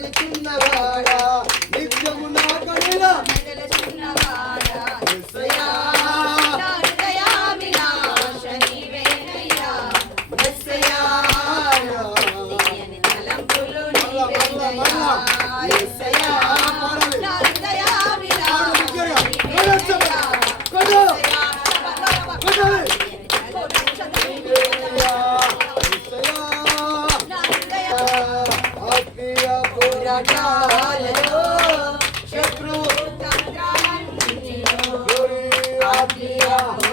నిత్యము నా కళ Yeah.